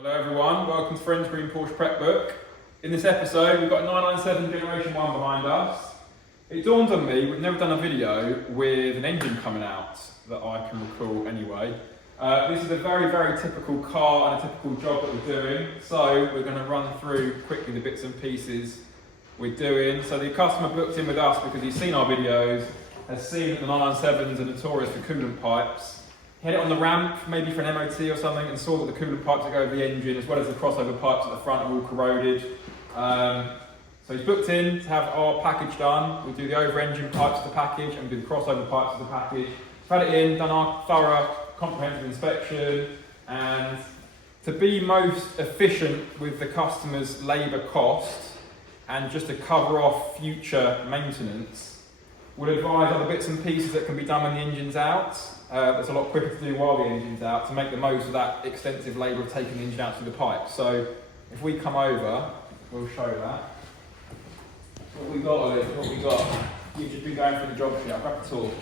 Hello everyone, welcome to Friends Green Porsche Prep Book. In this episode we've got 997 Generation 1 behind us. It dawned on me, we've never done a video with an engine coming out that I can recall anyway. This is a very, very typical car and a typical job that we're doing. So we're going to run through quickly the bits and pieces we're doing. So the customer booked in with us because he's seen our videos, has seen that the 997s are notorious for coolant pipes. He had it on the ramp, maybe for an MOT or something, and saw that the coolant pipes that go over the engine, as well as the crossover pipes at the front, are all corroded. So he's booked in to have our package done. We do the over-engine pipes of the package, and we do the crossover pipes of the package. We've had it in, done our thorough, comprehensive inspection, and to be most efficient with the customer's labour cost, and just to cover off future maintenance, we'll advise other bits and pieces that can be done when the engine's out. That's a lot quicker to do while the engine's out, to make the most of that extensive labour of taking the engine out through the pipe. So if we come over, we'll show that. What we got, Ollie, what we got. You've just been going through the job sheet. I'll grab the torch.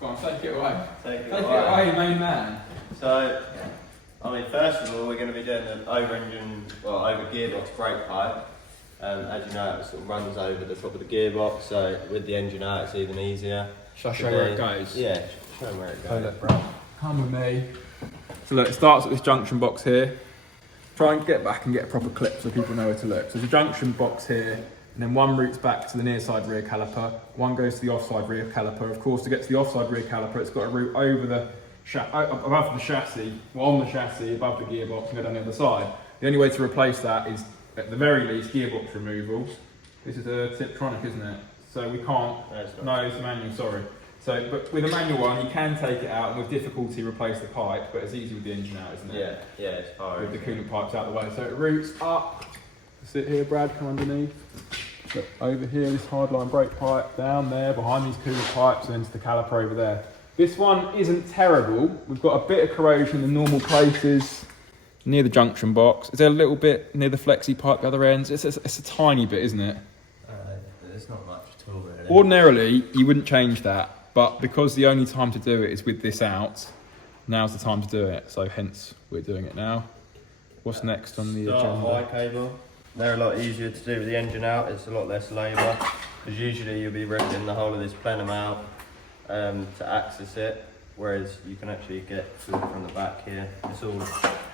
Go on, take it away. Take it away, main man. So, I mean, first of all, we're going to be doing an over-engine, well, over gearbox brake pipe. As you know, it sort of runs over the top of the gearbox, so with the engine out, it's even easier. Shall I show where it goes? Yeah, show them where it goes. Oh, look, bro. Come with me. So look, it starts at this junction box here. Try and get back and get a proper clip so people know where to look. So there's a junction box here, and then one routes back to the near side rear caliper, one goes to the offside rear caliper. Of course, to get to the offside rear caliper, it's got a route over the above the chassis, well, on the chassis, above the gearbox, and go down the other side. The only way to replace that is, at the very least, gearbox removal. This is a Tiptronic, isn't it? So we can't. No, it's a manual. Sorry. So, but with a manual one, you can take it out and with difficulty replace the pipe, but it's easy with the engine out, isn't it? Yeah, it's fine. With the coolant pipes out of the way. So it routes up. Sit here, Brad. Come underneath. Look over here. This hardline brake pipe down there behind these coolant pipes, and into the caliper over there. This one isn't terrible. We've got a bit of corrosion in the normal places near the junction box. Is there a little bit near the flexi pipe, the other ends? It's a tiny bit, isn't it? There's not much at all, really. Ordinarily, you wouldn't change that, but because the only time to do it is with this out, now's the time to do it. So hence, we're doing it now. What's next on the agenda? Y cable. They're a lot easier to do with the engine out. It's a lot less labour, because usually you'll be ripping the whole of this plenum out to access it, whereas you can actually get fluid from the back here. It's all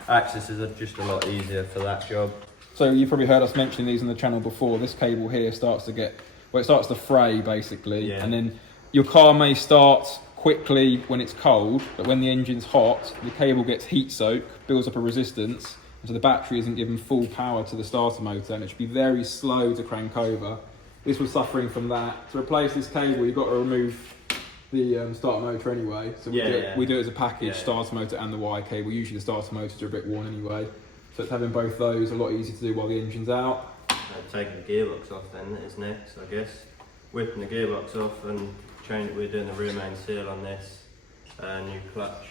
accesses are just a lot easier for that job. So you've probably heard us mention these on the channel before. This cable here starts to get, well, it starts to fray basically, and then your car may start quickly when it's cold, but when the engine's hot, the cable gets heat soaked, builds up a resistance, and so the battery isn't given full power to the starter motor, and it should be very slow to crank over. This was suffering from that. To replace this cable, you've got to remove the starter motor anyway, so we do it as a package, starter motor and the Y cable. Usually the starter motors are a bit worn anyway, so it's having both those a lot easier to do while the engine's out. Taking the gearbox off then is next, I guess. Whipping the gearbox off and we're doing the rear main seal on this new clutch.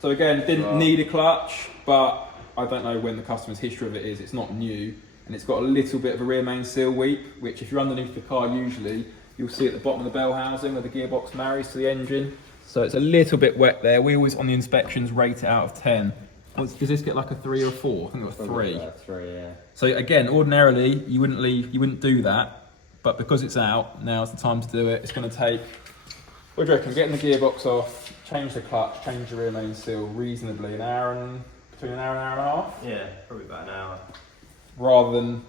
So again, didn't need a clutch, but I don't know when the customer's history of it is. It's not new, and it's got a little bit of a rear main seal weep, which if you're underneath the car usually, you'll see at the bottom of the bell housing where the gearbox marries to the engine. So it's a little bit wet there. We always, on the inspections, rate it out of 10. Does this get like a 3 or a 4? I think it was 3. About 3, yeah. So again, ordinarily, you wouldn't do that. But because it's out, now's the time to do it. It's going to take, what do you reckon, getting the gearbox off, change the clutch, change the rear main seal, reasonably between an hour and an hour and a half? Yeah, probably about an hour. Rather than,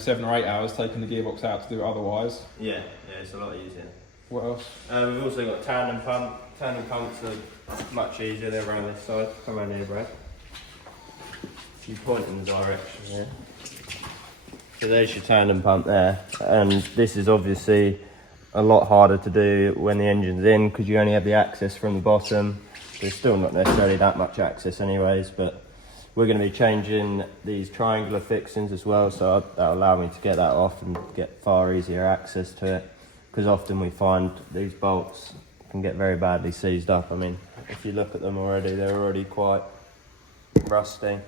7 or 8 hours taking the gearbox out to do it otherwise. Yeah, it's a lot easier. What else? We've also got tandem pump. Tandem pumps are much easier. They're around this side. Come around here, Brad. You point in the direction here. So there's your tandem pump there, and this is obviously a lot harder to do when the engine's in, because you only have the access from the bottom. There's still not necessarily that much access anyways, but we're going to be changing these triangular fixings as well, so that'll allow me to get that off and get far easier access to it, because often we find these bolts can get very badly seized up. I mean, if you look at them already, they're already quite rusty,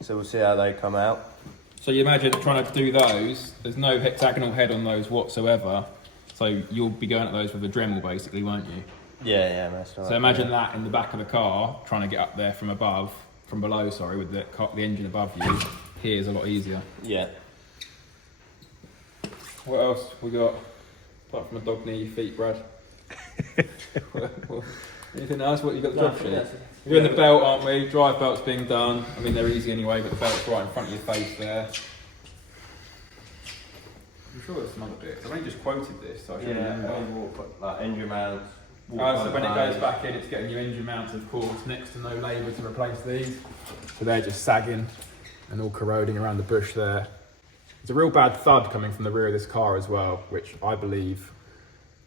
so we'll see how they come out. So you imagine trying to do those, there's no hexagonal head on those whatsoever, so you'll be going at those with a Dremel basically, won't you? Yeah, that's right. So imagine that in the back of the car, trying to get up there from below, sorry, with the engine above you. Here's a lot easier. Yeah. What else we got? Apart from a dog near your feet, Brad. Anything else? What you got the job sheet? We're doing the belt, aren't we? Drive belt's being done. I mean, they're easy anyway, but the belt's right in front of your face there. I'm sure there's some other bits. I've only just quoted this, so I should remember. Like engine mounts. So when it goes back in, it's getting your engine mounts, of course, next to no labour to replace these. So they're just sagging and all corroding around the bush there. There's a real bad thud coming from the rear of this car as well, which I believe,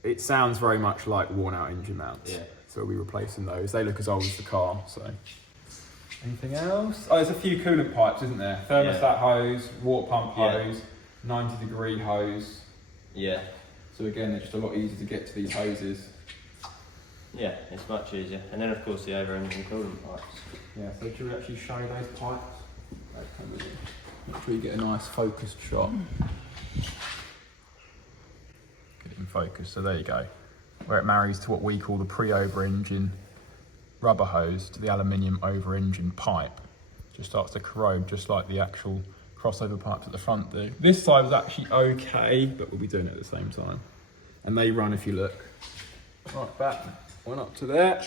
it sounds very much like worn out engine mounts. Yeah. So we'll be replacing those. They look as old as the car, so. Anything else? Oh, there's a few coolant pipes, isn't there? Thermostat hose, water pump hose, 90-degree hose. Yeah. So again, it's just a lot easier to get to these hoses. Yeah, it's much easier. And then of course the over-engine coolant pipes. Yeah, so do we actually show those pipes? Make sure you get a nice focused shot. Get it in focus, so there you go. Where it marries to what we call the pre-over-engine rubber hose to the aluminium over-engine pipe. Just starts to corrode just like the actual crossover pipes at the front do. This side was actually okay, but we'll be doing it at the same time. And they run if you look. Right, back, one up to there.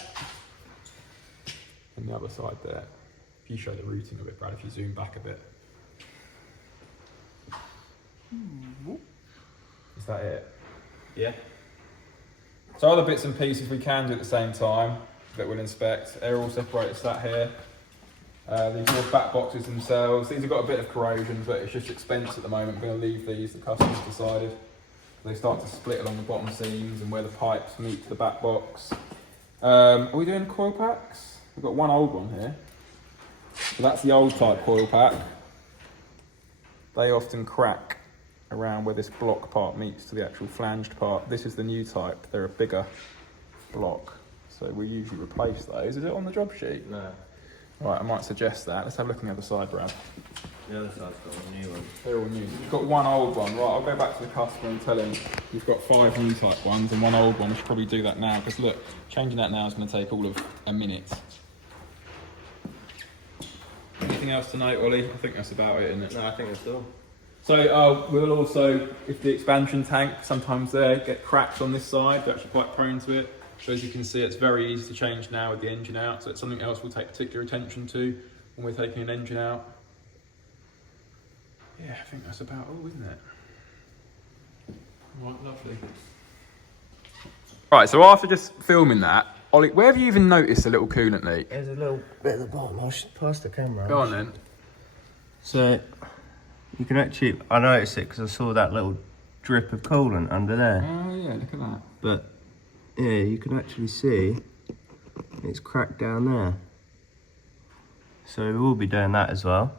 And the other side there. If you show the routing of it, Brad, if you zoom back a bit. Is that it? Yeah. So other bits and pieces we can do at the same time that we'll inspect. Air all separators sat here. These more back boxes themselves. These have got a bit of corrosion, but it's just expense at the moment. We're going to leave these, the customer's decided. They start to split along the bottom seams and where the pipes meet to the back box. Are we doing coil packs? We've got one old one here. So that's the old type coil pack. They often crack around where this block part meets to the actual flanged part. This is the new type. They're a bigger block. So we usually replace those. Is it on the job sheet? No. Right, I might suggest that. Let's have a look on the other side, Brad. The other side's got a new one. They're all new. You've got one old one. Right, I'll go back to the customer and tell him you've got 5 new type ones and one old one. We should probably do that now, because look, changing that now is going to take all of a minute. Anything else to note, Ollie? I think that's about it, isn't it? No, I think that's all. So we'll also, if the expansion tank, sometimes they get cracks on this side, they're actually quite prone to it. So as you can see, it's very easy to change now with the engine out. So it's something else we'll take particular attention to when we're taking an engine out. Yeah, I think that's about all, isn't it? Right, lovely. Right, so after just filming that, Ollie, where have you even noticed a little coolant leak? There's a little bit at the bottom. I'll just pass the camera. Go on then. So you can actually, I noticed it because I saw that little drip of coolant under there. Oh yeah, look at that. But yeah, you can actually see it's cracked down there. So we will be doing that as well.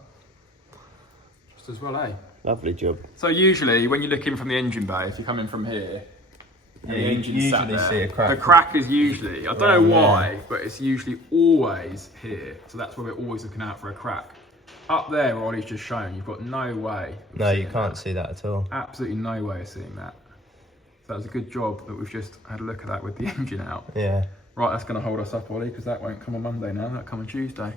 Just as well, eh? Lovely job. So usually when you're looking from the engine bay, if you come in from here, and the engine's sat there, see a crack. the crack is usually, I don't know why, but it's usually always here. So that's where we're always looking out for a crack. Up there, where Ollie's just shown, you've got no way. No, you can't see that at all. Absolutely no way of seeing that. So that was a good job that we've just had a look at that with the engine out. Yeah. Right, that's going to hold us up, Ollie, because that won't come on Monday now, that'll come on Tuesday.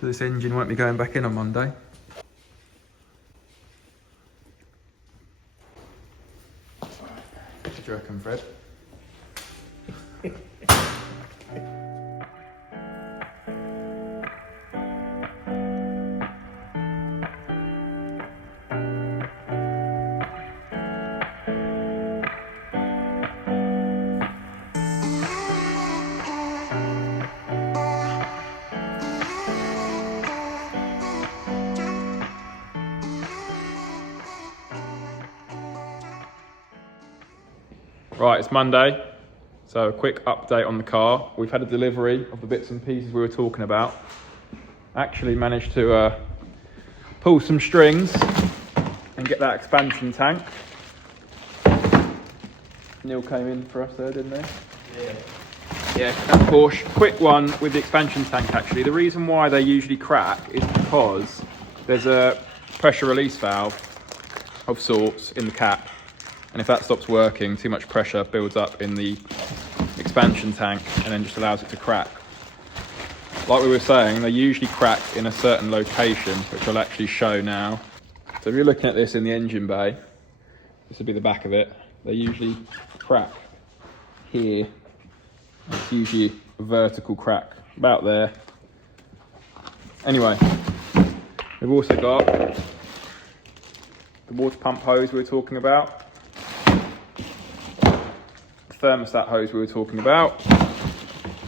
So this engine won't be going back in on Monday. What do you reckon, Fred? Right, it's Monday, so a quick update on the car. We've had a delivery of the bits and pieces we were talking about. Actually managed to pull some strings and get that expansion tank. Neil came in for us there, didn't they? Yeah. Yeah, and Porsche. Quick one with the expansion tank actually. The reason why they usually crack is because there's a pressure release valve of sorts in the cap. And if that stops working, too much pressure builds up in the expansion tank and then just allows it to crack. Like we were saying, they usually crack in a certain location, which I'll actually show now. So if you're looking at this in the engine bay, this would be the back of it. They usually crack here. It's usually a vertical crack about there. Anyway, we've also got the water pump hose we were talking about, the thermostat hose we were talking about,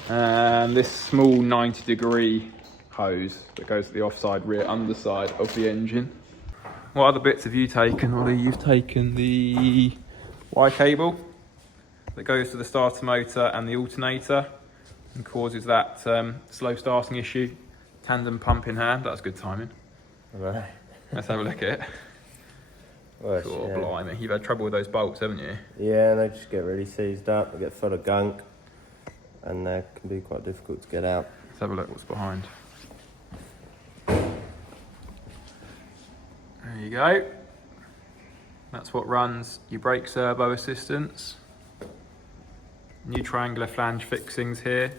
and this small 90-degree hose that goes to the offside rear underside of the engine. What other bits have you taken, Ollie? You've taken the Y cable that goes to the starter motor and the alternator and causes that slow starting issue. Tandem pump in hand, that's good timing. Right. Let's have a look at it. Well, Oh, yeah. blimey, you've had trouble with those bolts, haven't you? Yeah, and they just get really seized up, they get full of gunk, and they can be quite difficult to get out. Let's have a look what's behind. There you go. That's what runs your brake servo assistance. New triangular flange fixings here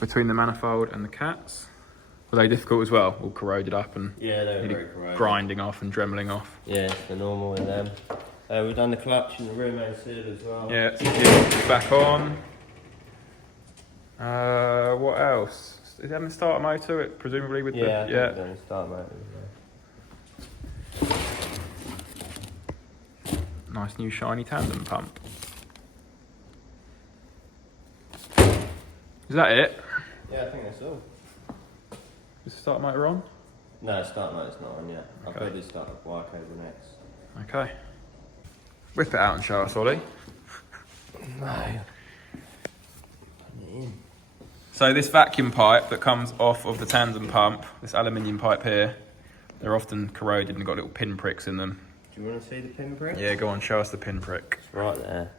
between the manifold and the cats. Were they difficult as well? All corroded up and Yeah, they were nearly very corroded. grinding off and dremeling off. Yeah, the normal in them. We've done the clutch and the rear main seal as well. Yeah, it's good. Back on. What else? Is it having a starter motor? It presumably with Yeah, the yeah. we've done the start motor. Nice new shiny tandem pump. Is that it? Yeah, I think that's all. Is the starter motor on? No, start motor's not on yet. I'll Okay. probably start with wire cable next. Okay. Whip it out and show us, Ollie. No. Put it in. So this vacuum pipe that comes off of the tandem pump, this aluminium pipe here, they're often corroded and got little pin pricks in them. Do you want to see the pinprick? Yeah, go on, show us the pin prick. It's right there.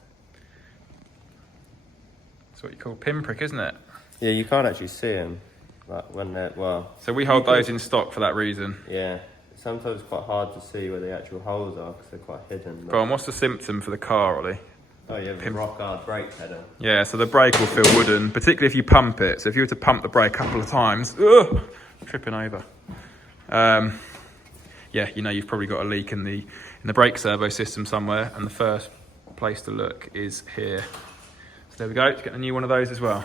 That's what you call pin prick, isn't it? Yeah, you can't actually see them. Like when they're, well, So we hold those in stock for that reason. yeah. Sometimes it's quite hard to see where the actual holes are because they're quite hidden. But... Go on, what's the symptom for the car, Ollie? Oh, you have a rock hard brake pedal. Yeah, so the brake will feel wooden, particularly if you pump it. So if you were to pump the brake a couple of times, ugh, tripping over. Yeah, you know you've probably got a leak in the brake servo system somewhere, and the first place to look is here. So there we go, let's get a new one of those as well.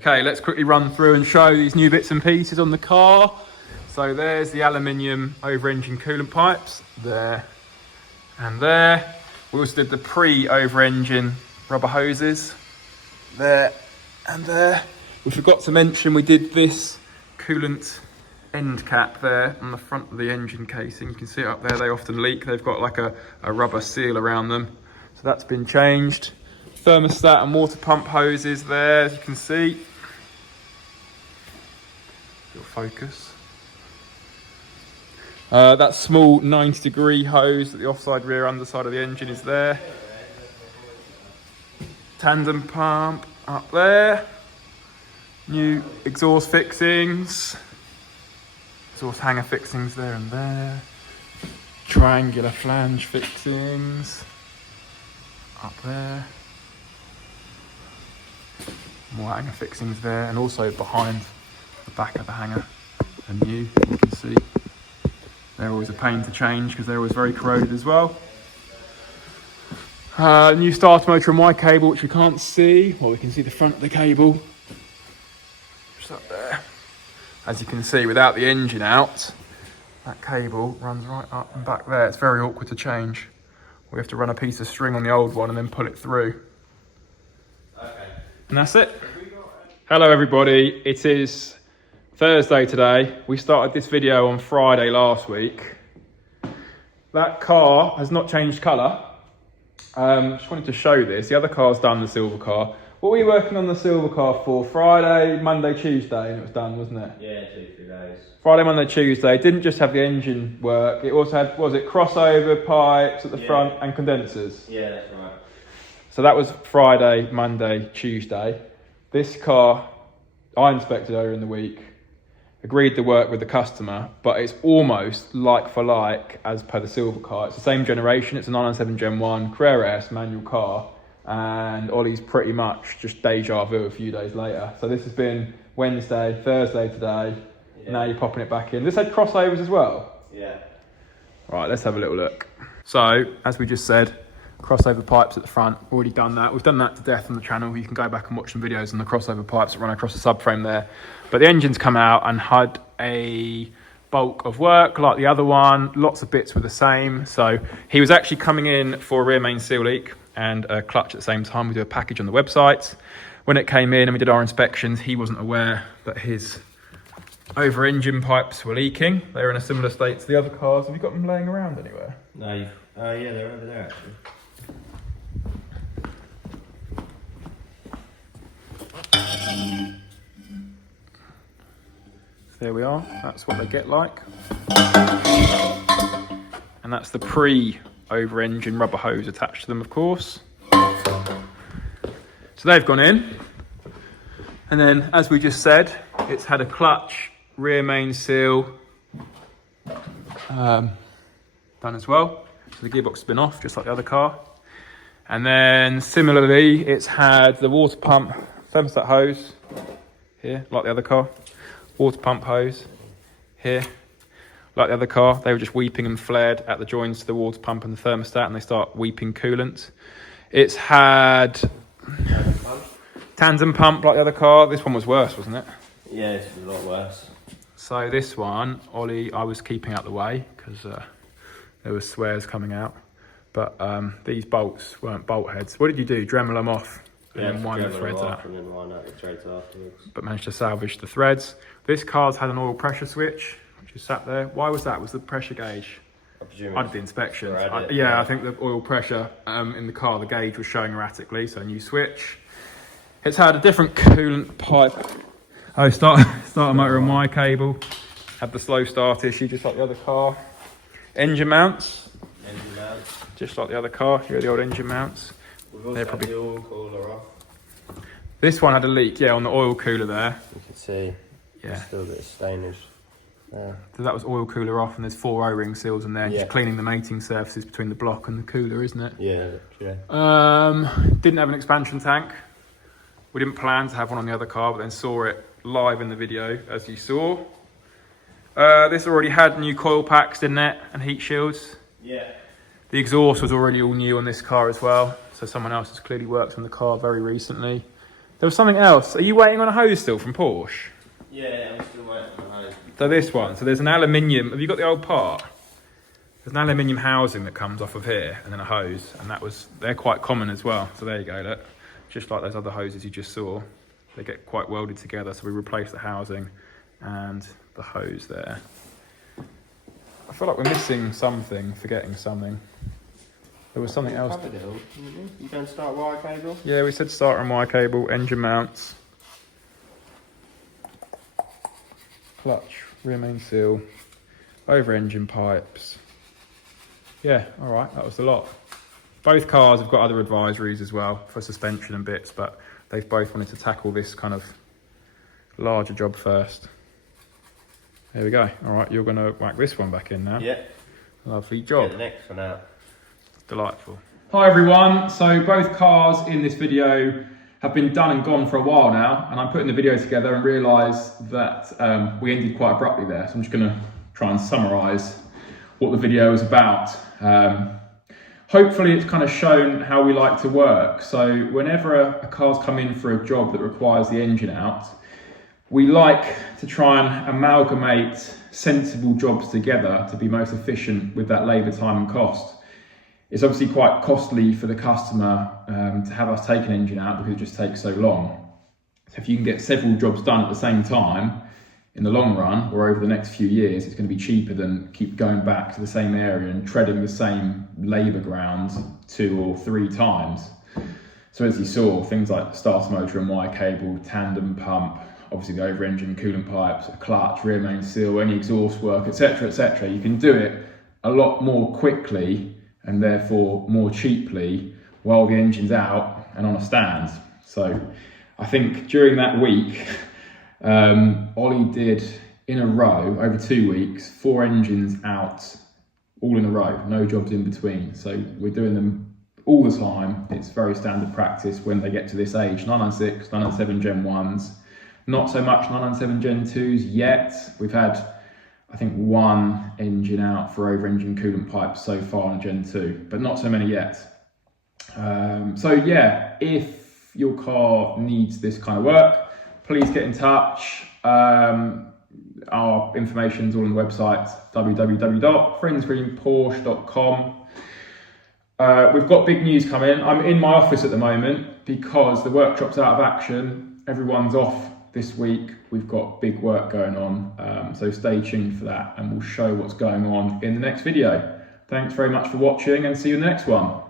Okay, let's quickly run through and show these new bits and pieces on the car. So there's the aluminium over-engine coolant pipes, there and there. We also did the pre-over-engine rubber hoses, there and there. We forgot to mention we did this coolant end cap there on the front of the engine casing. You can see it up there, they often leak. They've got like a rubber seal around them. So that's been changed. Thermostat and water pump hoses there, as you can see. Your focus. That small 90-degree hose at the offside rear underside of the engine is there. Tandem pump up there. New exhaust fixings. Exhaust hanger fixings there and there. Triangular flange fixings up there. More hanger fixings there, and also behind the back of the hanger are new, you can see. They're always a pain to change because they're always very corroded as well. New starter motor and Y cable, which we can't see. Well, we can see the front of the cable. Just up there. As you can see, without the engine out, that cable runs right up and back there. It's very awkward to change. We have to run a piece of string on the old one and then pull it through. Okay. And that's it. Hello everybody, it is Thursday today. We started this video on Friday last week. That car has not changed colour. Just wanted to show this. The other car's done, the silver car. What were you working on the silver car for? Friday, Monday, Tuesday, and it was done, wasn't it? Yeah, 2-3 days. Friday, Monday, Tuesday. It didn't just have the engine work. It also had, was it crossover pipes at the front and condensers? Yeah, that's right. So that was Friday, Monday, Tuesday. This car, I inspected earlier in the week, agreed to work with the customer, but it's almost like for like as per the silver car. It's the same generation. It's a 997 Gen 1 Carrera S manual car. And Ollie's pretty much just deja vu a few days later. So this has been Wednesday, Thursday today. Yeah. Now you're popping it back in. This had crossovers as well? Yeah. Right, let's have a little look. So, as we just said, crossover pipes at the front, already done that. We've done that to death on the channel. You can go back and watch some videos on the crossover pipes that run across the subframe there. But the engine's come out and had a bulk of work like the other one. Lots of bits were the same. So he was actually coming in for a rear main seal leak and a clutch at the same time. We do a package on the website. When it came in and we did our inspections, he wasn't aware that his over-engine pipes were leaking. They were in a similar state to the other cars. Have you got them laying around anywhere? No, yeah, they're over there actually. There we are, that's what they get like. And that's the pre-over-engine rubber hose attached to them, of course. So they've gone in. And then, as we just said, it's had a clutch, rear main seal done as well. So the gearbox has been off, just like the other car. And then, similarly, it's had the water pump thermostat hose here, like the other car. Water pump hose here, like the other car. They were just weeping and flared at the joins to the water pump and the thermostat, and they start weeping coolant. It's had tandem pump like the other car. This one was worse, wasn't it? Yeah, this was a lot worse. So this one, Ollie, I was keeping out the way because there was swears coming out. But these bolts weren't bolt heads. What did you do? Dremel them off? And then wind the threads out. And then wind out the threads afterwards. But managed to salvage the threads. This car's had an oil pressure switch, which is sat there. Why was that? Was the pressure gauge? I did the inspection. I think the oil pressure in the car, the gauge was showing erratically, so a new switch. It's had a different coolant pipe. Oh, starter motor and Y cable. Had the slow start issue, just like the other car. Engine mounts. Just like the other car. Here are the old engine mounts. We've also had the oil cooler off. This one had a leak, on the oil cooler there. You can see, there's still a bit of stainage there. So that was oil cooler off, and there's 4 O-ring seals in there, just cleaning the mating surfaces between the block and the cooler, isn't it? Yeah. Didn't have an expansion tank. We didn't plan to have one on the other car, but then saw it live in the video, as you saw. This already had new coil packs, didn't it? And heat shields. Yeah. The exhaust was already all new on this car as well. So someone else has clearly worked on the car very recently. There was something else. Are you waiting on a hose still from Porsche? Yeah, I'm still waiting on the hose. So this one, so there's an aluminium, have you got the old part? There's an aluminium housing that comes off of here and then a hose, and they're quite common as well. So there you go, look. Just like those other hoses you just saw. They get quite welded together, so we replace the housing and the hose there. I feel like we're missing something, forgetting something. There was something else. Covered it all, didn't you? You don't start wire cable? Yeah, we said starter and wire cable, engine mounts, clutch, rear main seal, over engine pipes. Yeah, all right, that was a lot. Both cars have got other advisories as well for suspension and bits, but they've both wanted to tackle this kind of larger job first. There we go. All right, you're going to whack this one back in now. Yeah. Lovely job. Get the next one out. Delightful. Hi everyone. So both cars in this video have been done and gone for a while now, and I'm putting the video together and realised that we ended quite abruptly there. So I'm just going to try and summarise what the video is about. Hopefully it's kind of shown how we like to work. So whenever a car's come in for a job that requires the engine out, we like to try and amalgamate sensible jobs together to be most efficient with that labour, time and cost. It's obviously quite costly for the customer to have us take an engine out because it just takes so long. So if you can get several jobs done at the same time, in the long run or over the next few years, it's going to be cheaper than keep going back to the same area and treading the same labour ground 2 or 3 times. So as you saw, things like starter motor and wire cable, tandem pump, obviously the over engine coolant pipes, clutch, rear main seal, any exhaust work, etc., etc. You can do it a lot more quickly and therefore more cheaply while the engine's out and on a stand. So I think during that week, Ollie did in a row, over 2 weeks, 4 engines out, all in a row, no jobs in between. So we're doing them all the time. It's very standard practice when they get to this age. 996, 997 Gen 1s, not so much 997 Gen 2s yet. We've had, I think, 1 engine out for over engine coolant pipes so far on a Gen 2, but not so many yet. So yeah, if your car needs this kind of work, please get in touch. Our information's all on the website, www.friendsgreenporsche.com. We've got big news coming. I'm in my office at the moment because the workshop's out of action. Everyone's off this week. We've got big work going on. So stay tuned for that and we'll show what's going on in the next video. Thanks very much for watching and see you in the next one.